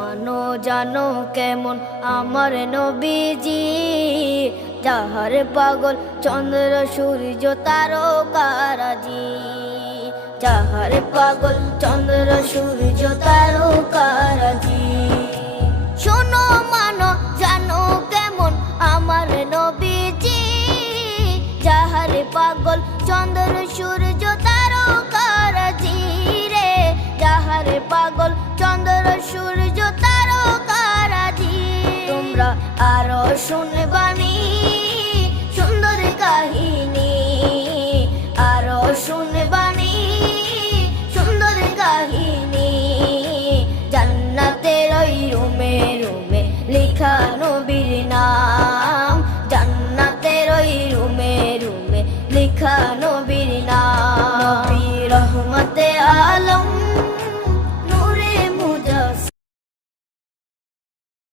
মানো জানো কেমন আমার নবীজি, যাহার পাগল চন্দ্র সূর্য তারকারাজি, যাহার পাগল চন্দ্র সূর্য তারকারাজি। শোনো মানো জানো কেমন আমার নবীজি, যাহার পাগল চন্দ্র সূর্য তারকারাজি রে, যাহার পাগল চন্দ্র সূর্য তারকারাজি। তোমরা আরো শুনে